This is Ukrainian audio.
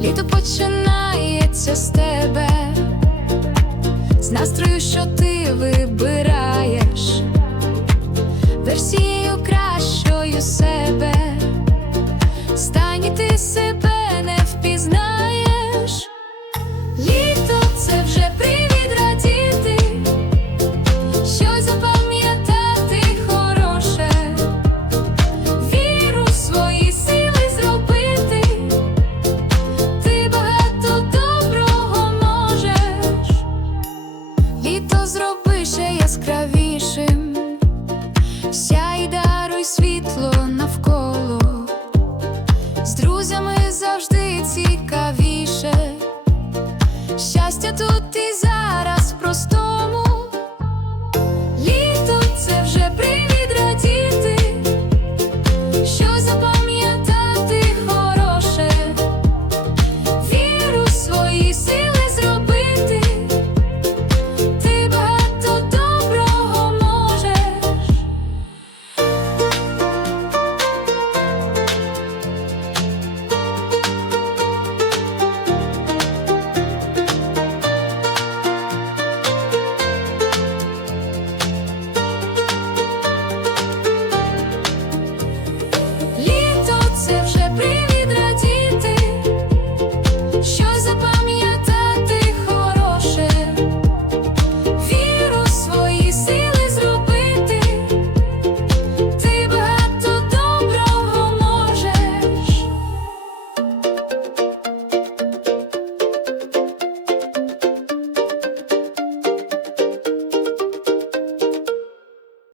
Літо починається з тебе, з настрою, що ти вибираєш, літо зроби ще яскравішим, сяй даруй світло навколо, з друзями